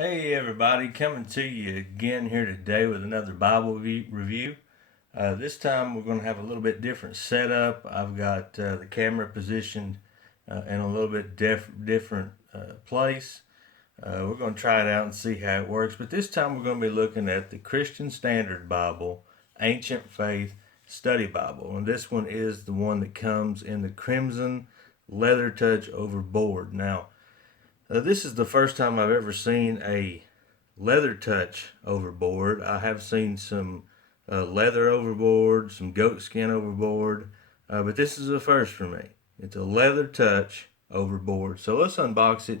Hey everybody, coming to you again here today with another Bible review. This time we're going to have a little bit different setup. I've got the camera positioned in a little bit different place. We're going to try it out and see how it works. But this time we're going to be looking at the Christian Standard Bible, Ancient Faith Study Bible. And this one is the one that comes in the crimson leather touch overboard. Now, this is the first time I've ever seen a leather touch overboard. I have seen some leather overboard, some goat skin overboard, but this is a first for me. It's a leather touch overboard. So let's unbox it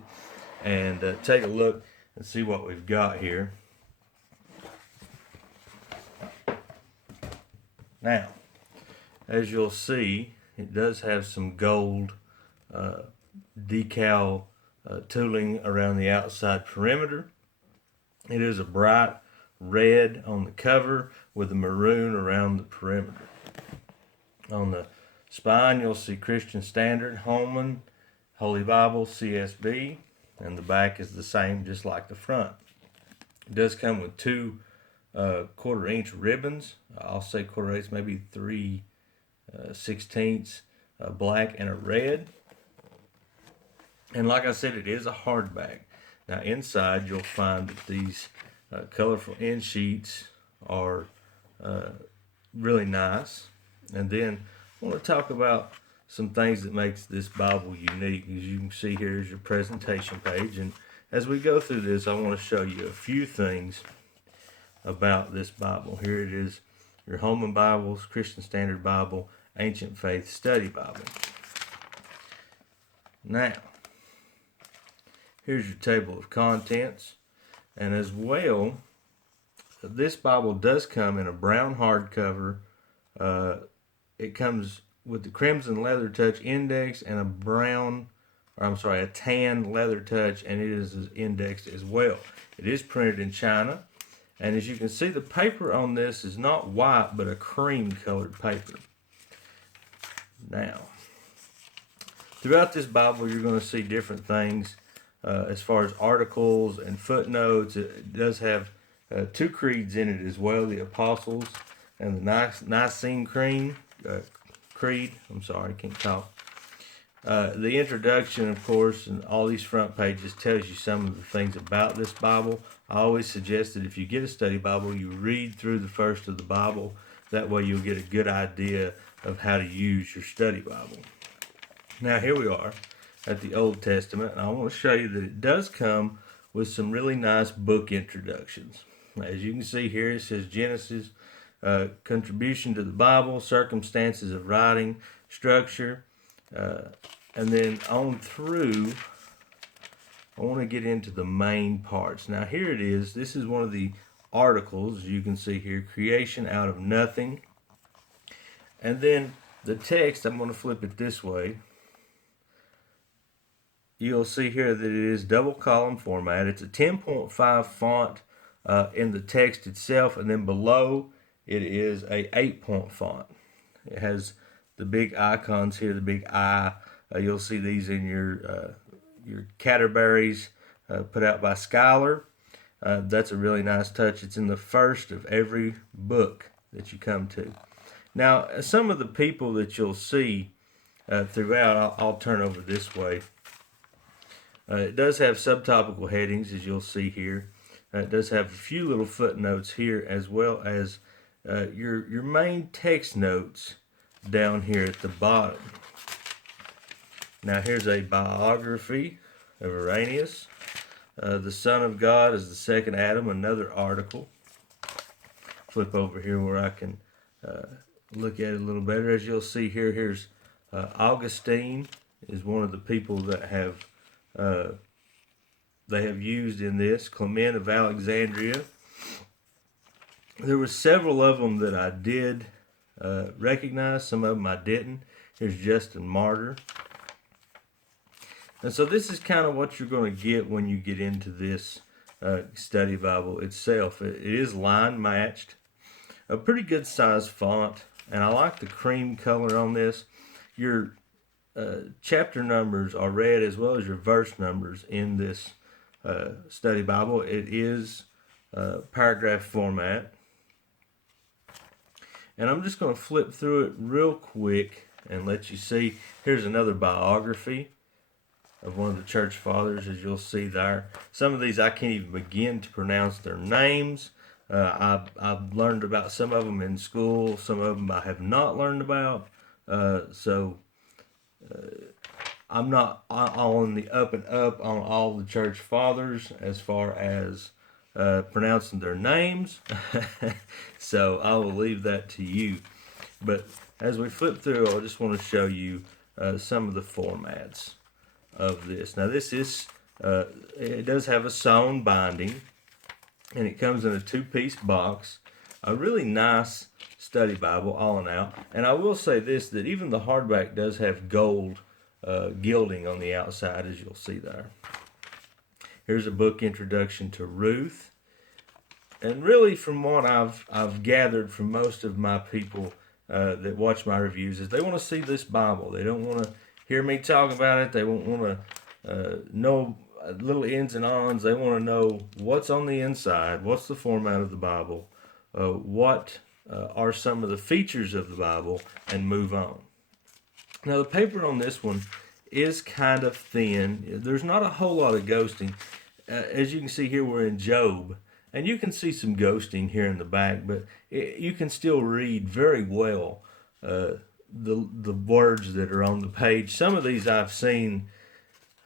and take a look and see what we've got here. Now, as you'll see, it does have some gold decal tooling around the outside perimeter. It is a bright red on the cover with a maroon around the perimeter. On the spine you'll see Christian Standard, Holman, Holy Bible, CSB, and the back is the same just like the front. It does come with two 1/4 inch ribbons. I'll say 1/4 inch, maybe 3/16, black and a red. And like I said, it is a hardback. Now inside you'll find that these colorful end sheets are really nice. And then I want to talk about some things that makes this Bible unique. As you can see, here is your presentation page. And as we go through this, I want to show you a few things about this Bible. Here it is, your Holman Bibles, Christian Standard Bible, Ancient Faith Study Bible. Now, here's your table of contents, and as well, this Bible does come in a brown hardcover. It comes with the crimson leather touch index and a tan leather touch, and it is indexed as well. It is printed in China, and as you can see, the paper on this is not white but a cream colored paper. Now, throughout this Bible, you're going to see different things. As far as articles and footnotes, it does have two creeds in it as well, the Apostles and the Nicene Creed. I'm sorry, I can't talk. The introduction, of course, and all these front pages tells you some of the things about this Bible. I always suggest that if you get a study Bible, you read through the first of the Bible. That way you'll get a good idea of how to use your study Bible. Now here we are at the Old Testament, and I want to show you that it does come with some really nice book introductions. As you can see here, it says Genesis, contribution to the Bible, circumstances of writing, structure, and then on through, I want to get into the main parts. Now here it is. This is one of the articles, as you can see here, creation out of nothing. And then the text, I'm going to flip it this way. You'll see here that it is double column format. It's a 10.5 font in the text itself, and then below it is a 8-point font. It has the big icons here, the big I. You'll see these in your Canterbury's put out by Schuyler. That's a really nice touch. It's in the first of every book that you come to. Now, some of the people that you'll see throughout, I'll turn over this way. It does have subtopical headings, as you'll see here. It does have a few little footnotes here, as well as your main text notes down here at the bottom. Now here's a biography of Irenaeus. The Son of God is the second Adam, another article. Flip over here where I can look at it a little better. As you'll see here, here's Augustine is one of the people that they have used in this. Clement of Alexandria. There were several of them that I did recognize. Some of them I didn't. Here's Justin Martyr. And so this is kind of what you're going to get when you get into this study Bible itself. It is line matched. A pretty good size font. And I like the cream color on this. Your chapter numbers are read as well as your verse numbers in this study Bible. It is paragraph format. And I'm just going to flip through it real quick and let you see. Here's another biography of one of the church fathers, as you'll see there. Some of these I can't even begin to pronounce their names. I've learned about some of them in school. Some of them I have not learned about. So I'm not on the up and up on all the church fathers as far as pronouncing their names. So I will leave that to you. But as we flip through, I just want to show you some of the formats of this. Now this is, it does have a sewn binding, and it comes in a 2-piece box. A really nice study Bible, all in out. And I will say this, that even the hardback does have gold gilding on the outside, as you'll see there. Here's a book introduction to Ruth. And really, from what I've gathered from most of my people that watch my reviews, is they want to see this Bible. They don't want to hear me talk about it. They won't want to know little ins and ons. They want to know what's on the inside, what's the format of the Bible, what are some of the features of the Bible, and move on. Now the paper on this one is kind of thin. There's not a whole lot of ghosting. As you can see here, we're in Job, and you can see some ghosting here in the back, but you can still read very well the words that are on the page. Some of these I've seen,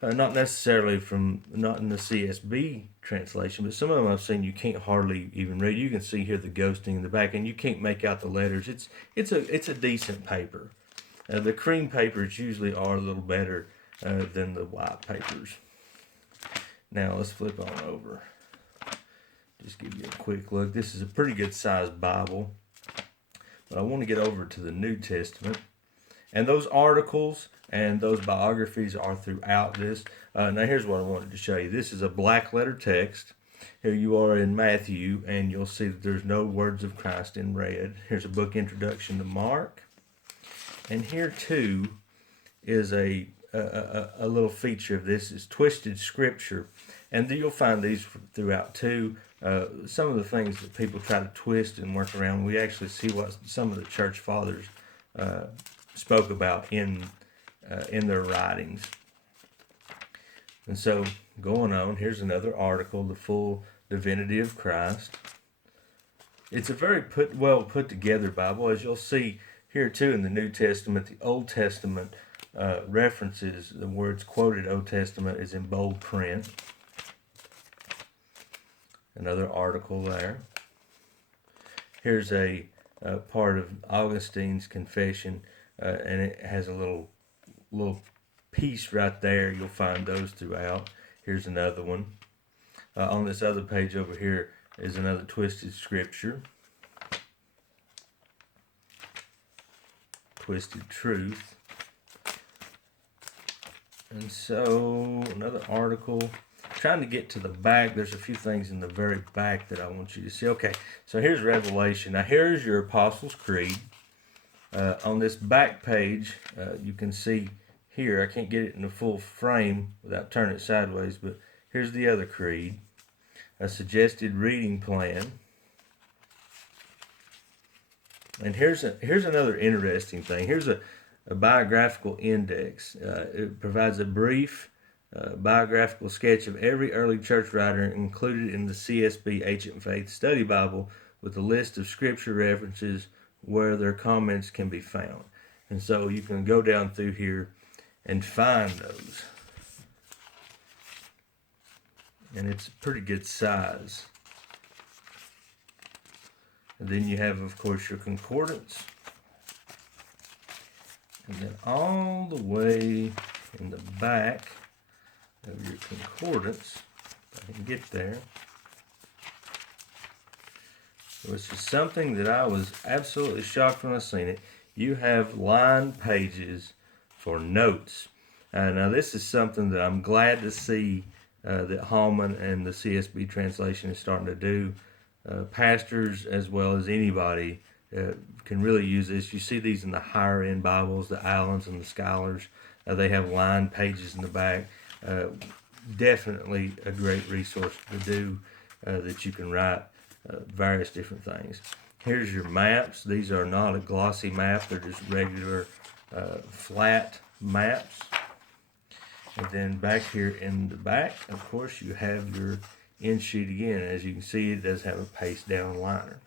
not necessarily not in the CSB translation, but some of them I've seen you can't hardly even read. You can see here the ghosting in the back, and you can't make out the letters. It's a decent paper. The cream papers usually are a little better than the white papers. Now let's flip on over. Just give you a quick look. This is a pretty good sized Bible. But I want to get over to the New Testament. And those articles and those biographies are throughout this. Now here's what I wanted to show you. This is a black letter text. Here you are in Matthew, and you'll see that there's no words of Christ in red. Here's a book introduction to Mark. And here too is a little feature of this is twisted scripture. And you'll find these throughout too. Some of the things that people try to twist and work around, we actually see what some of the church fathers spoke about in their writings. And so, going on, here's another article, The Full Divinity of Christ. It's a very well put together Bible, as you'll see here too in the New Testament. The Old Testament references, the words quoted Old Testament is in bold print. Another article there. Here's a part of Augustine's confession, and it has a little piece right there. You'll find those throughout. Here's another one. On this other page over here is another twisted scripture. Twisted truth. And so another article. Trying to get to the back, there's a few things in the very back that I want you to see. Okay, so here's Revelation. Now here's your Apostles' Creed. On this back page, you can see here, I can't get it in the full frame without turning it sideways, but here's the other creed. A suggested reading plan. And here's another interesting thing. Here's a biographical index. It provides a brief biographical sketch of every early church writer included in the CSB Ancient Faith Study Bible with a list of scripture references where their comments can be found. And so you can go down through here and find those. And it's a pretty good size. And then you have, of course, your concordance. And then all the way in the back of your concordance, if I can get there, which is something that I was absolutely shocked when I seen it. You have lined pages for notes. Now this is something that I'm glad to see that Holman and the CSB translation is starting to do. Pastors as well as anybody can really use this. You see these in the higher end Bibles, the Allens and the Scholars. They have lined pages in the back. definitely a great resource to do that you can write various different things. Here's your maps. These are not a glossy map. They're just regular flat maps. And then back here in the back, of course, you have your end sheet again. As you can see, it does have a paste down liner.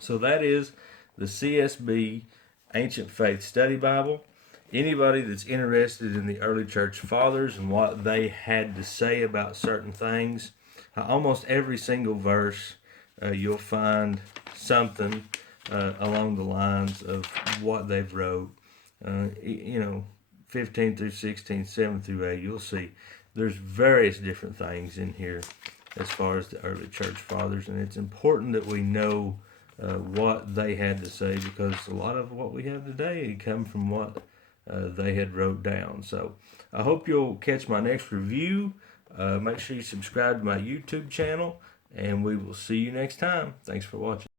So that is the CSB Ancient Faith Study Bible. Anybody that's interested in the early church fathers and what they had to say about certain things, almost every single verse you'll find something along the lines of what they've wrote. 15 through 16, 7 through 8, you'll see there's various different things in here as far as the early church fathers, and it's important that we know what they had to say, because a lot of what we have today come from what they had wrote down. So I hope you'll catch my next review. Make sure you subscribe to my YouTube channel, and we will see you next time. Thanks for watching.